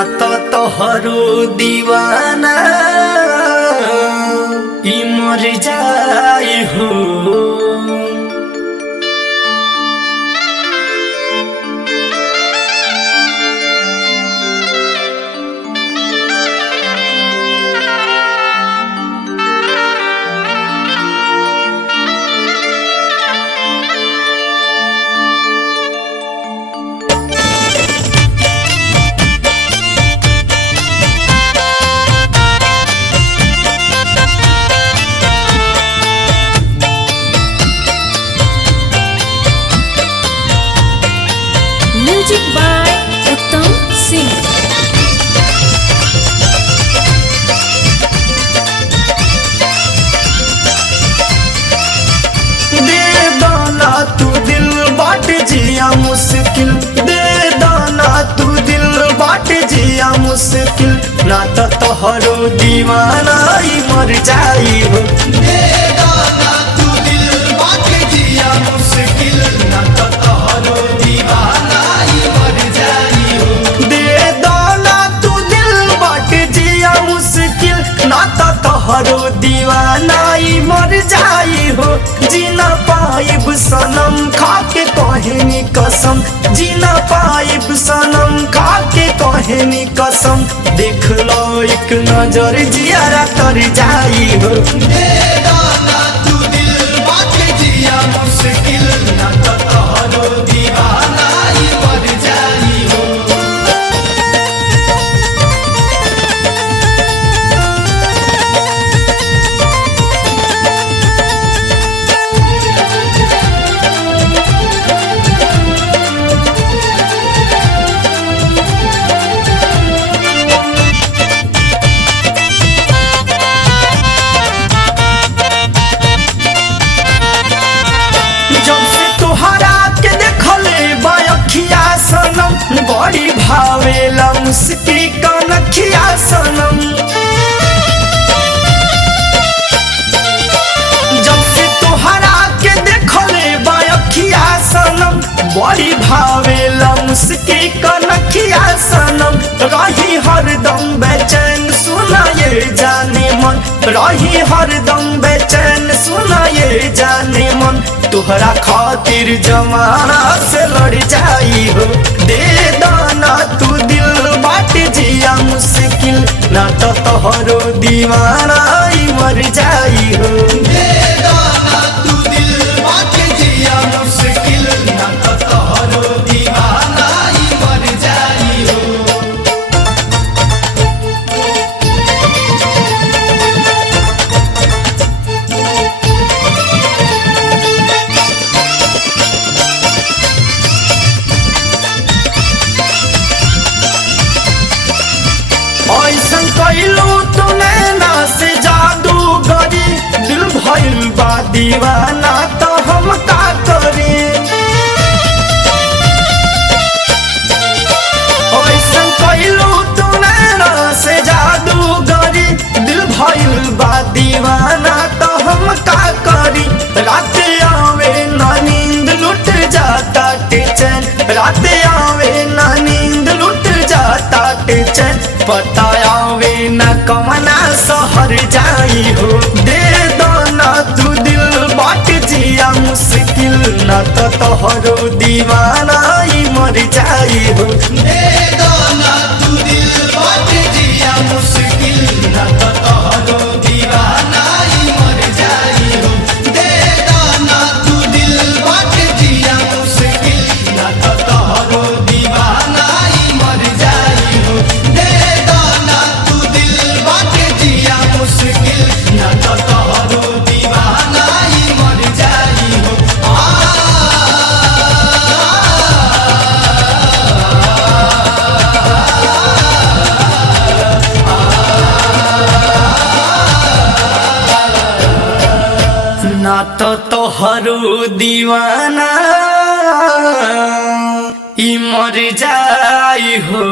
तो तोहरो दीवाना ई मर जाई हो। म्यूजिक बाय उत्तम सिंह। दे दाना तू दिल बाट जिया मुश्किल, दे दाना तू दिल बाट जिया मुश्किल, ना तो तोहरो दीवाना ही मर जाई हो। दे दाना तू दिल बाट जिया मुश्किल, ना तो तोहरो दीवाना ही मर जाई हो। दे दाना तू दिल बाट जिया मुश्किल, ना तो तोहरो दीवाना ही मर जाई हो। जीना पाइब सनम खाके कहनी कसम, जीना पाइब सनम खाके कहनी कसम, देख लो एक नजर जियारा तर जाई हो। दे दाना तू दिल बाटे जिया मुश्किल, ना तो तोहरो दीवाना ही मर जाई हो। बड़ी भावेला मुस्की कनखिया सनम, जब से तोहरा के देखले बायखिया सनम, बड़ी भावेला मुस्की कनखिया सनम, रही हरदम बेचैन सुना ये जाने मन, रही हरदम बेचैन सुना ये जाने मन, तोहरा खातिर जमाना से लड़ जाई हो। दे दाना तू दिल बाट जिया मुश्किल, ना तो तोहरो दीवाना ही मर जाई हो। दे दाना तू दिल बाट जिया मुश्किल, ना तो तोहरो दीवाना ही मर जाई हो। ऐसन कैलू तूने ना से जादू गरी, दिल भइल बा दीवाना तो हम का करी। ऐसन कैलू तूने ना से जादू गरी, दिल भइल बा दीवाना तो हम का करी। रात आवे ना नींद लुट जाता टेंशन, रात आवे ना नींद लुट जाता टेंशन, पता आवे न कमना सहर जाई हो। दे दाना तू दिल बाट जिया मुश्किल, ना तो तोहरो दीवाना ही मर जाई हो। दे दाना तू दिल बाट जिया मुश्किल, ना तो तोहरो दीवाना ही मर जाई हो। दे दाना तू दिल बाट जिया मुश्किल, ना तो तोहरो दीवाना ही मर जाई हो। दे दाना तू दिल बाट जिया मुश्किल, ना तो तोहरो दीवाना ही मर जाई हो। ना तो तोहरो दीवाना ई मर जाई हो।